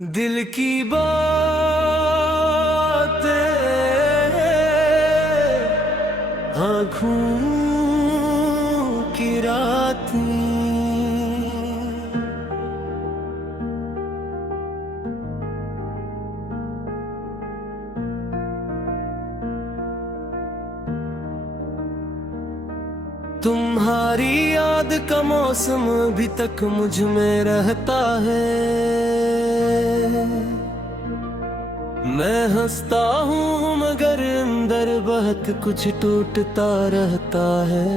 दिल की बातें आँखों की रातें। तुम्हारी याद का मौसम अभी तक मुझ में रहता है। मैं हंसता हूँ मगर अंदर बहुत कुछ टूटता रहता है।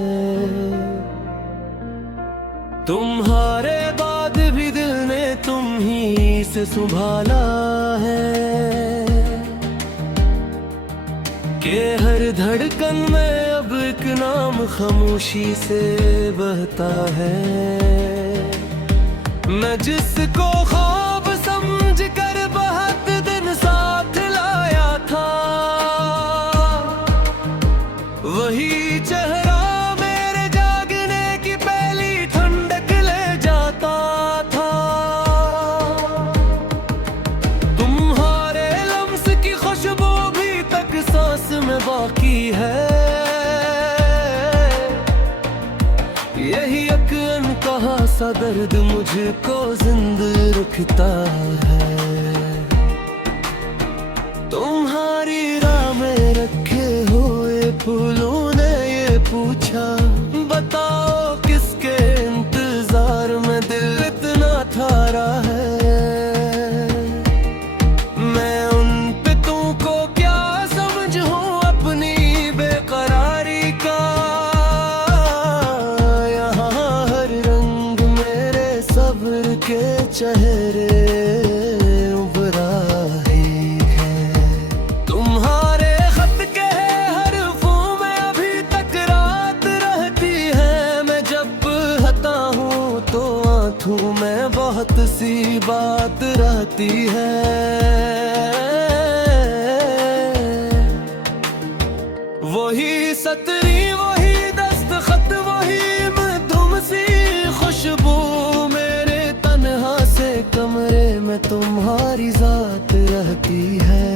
तुम्हारे बाद भी दिल ने तुम ही से संभाला है कि हर धड़कन में अब एक नाम खामोशी से बहता है। मैं जिसको ख्वाब समझ कर बहुत दिन साथ लाया था, वही चेहरा मेरे जागने की पहली ठंडक ले जाता था। तुम्हारे लम्स की खुशबू भी तक सांस में बाकी है। यही एक अनकहा सा दर्द मुझको जिंदा रखता है। तुम्हारी राह में रखे हुए फूलों ने ये पूछा, बताओ किसके इंतजार में दिल इतना थारा है। मैं उन पे तुमको क्या समझूं अपनी बेकरारी का। के चेहरे उभरा ही है। तुम्हारे खत के हरफों में अभी तक रात रहती है। मैं जब हंसता हूँ तो आंखों में बहुत सी बात रहती है। वही सतरी वही दस्तखत वही मधुम सी खुशबू, कमरे में तुम्हारी जात रहती है।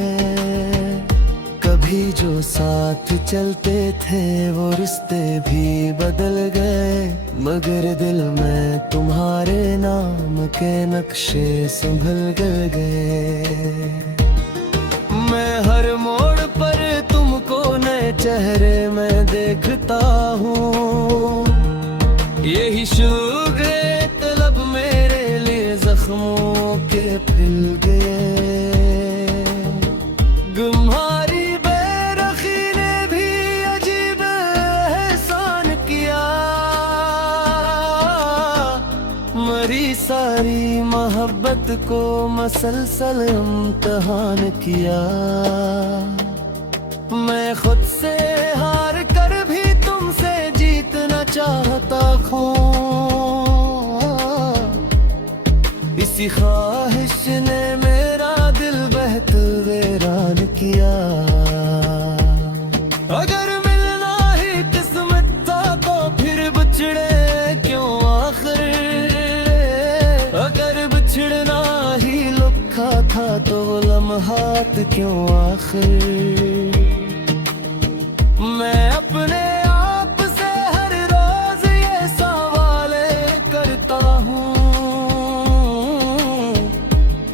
कभी जो साथ चलते थे वो रिश्ते भी बदल गए, मगर दिल में तुम्हारे नाम के नक्शे संभल गए। मैं हर मोड़ पर तुमको नए चेहरे में देखता हूँ। यही शुगर तलब मेरे जख्मों के फिल गए। तुम्हारी बेरखी ने भी अजीब एहसान किया। मरी सारी मोहब्बत को मसलसल इम्तिहान किया। मैं खुद से हार कर भी तुमसे जीतना चाहता हूँ। इसी ख्वाहिश ने मेरा दिल बहत वीरान किया। अगर मिलना ही किस्मत था तो फिर बिछड़े क्यों आखिर। अगर बिछड़ना ही लिखा था तो लम्हात क्यों आखिर। मैं अपने आप से हर रोज ये सवाल करता हूँ,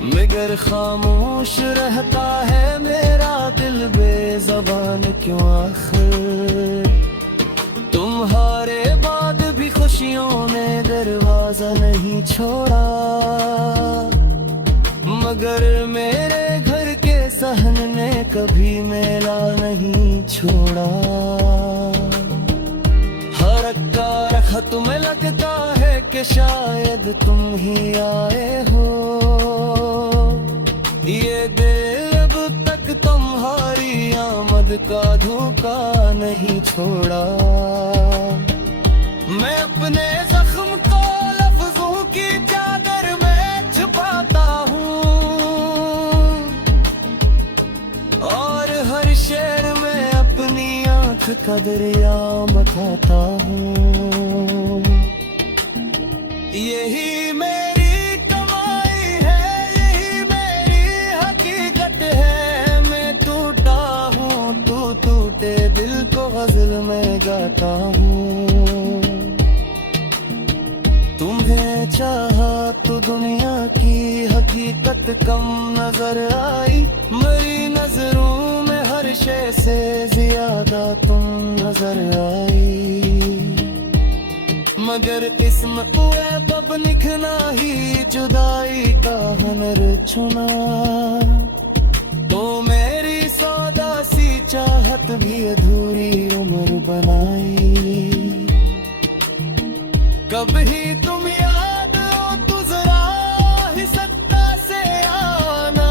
मगर खामोश रहता है मेरा दिल बेज़बान क्यों आखिर। तुम्हारे बाद भी खुशियों ने दरवाजा नहीं छोड़ा, मगर मेरे घर के सहन ने कभी मेला नहीं छोड़ा। हर का रखा तुम्हें लगता है कि शायद तुम ही आए हो। ये दिल अब तक तुम्हारी आमद का धोखा नहीं छोड़ा। मैं अपने जख्म को लफ्जों की चादर में छुपाता हूँ और हर शेर में अपनी आँख का दरिया बताता हूँ। यही मेरी कमाई है, यही बहुत कम नजर आई। मेरी नजरों में हर शय से ज्यादा तुम नजर आई। मगर इसम हुए बब निखना ही जुदाई का हुनर चुना। तो मेरी सौदा सी चाहत भी अधूरी उम्र बनाई। कभी तुम याद हो तो जरा ही सत्ता से आना।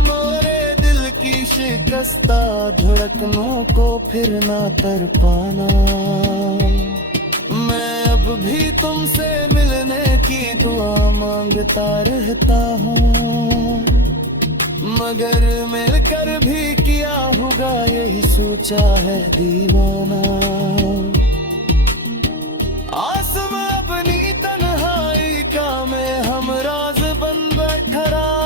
मेरे दिल की शिकस्ता धड़कनों को फिर ना कर पाना। मैं अब भी तुमसे मिलने की दुआ मांगता रहता हूँ। मगर मिलकर भी किया होगा यही सोचा है दीवाना। आसमां अपनी तन्हाई का मैं हमराज बन बैठा रहा।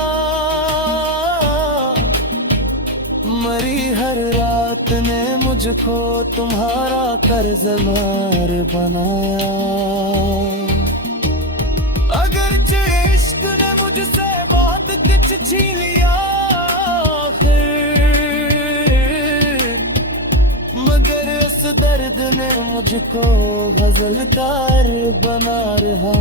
मरी हर रात ने मुझको तुम्हारा कर्जदार बनाया। अगरचे इश्क ने मुझसे बहुत कुछ छीन लिया मगर इस दर्द ने मुझको गजलकार बना रहा।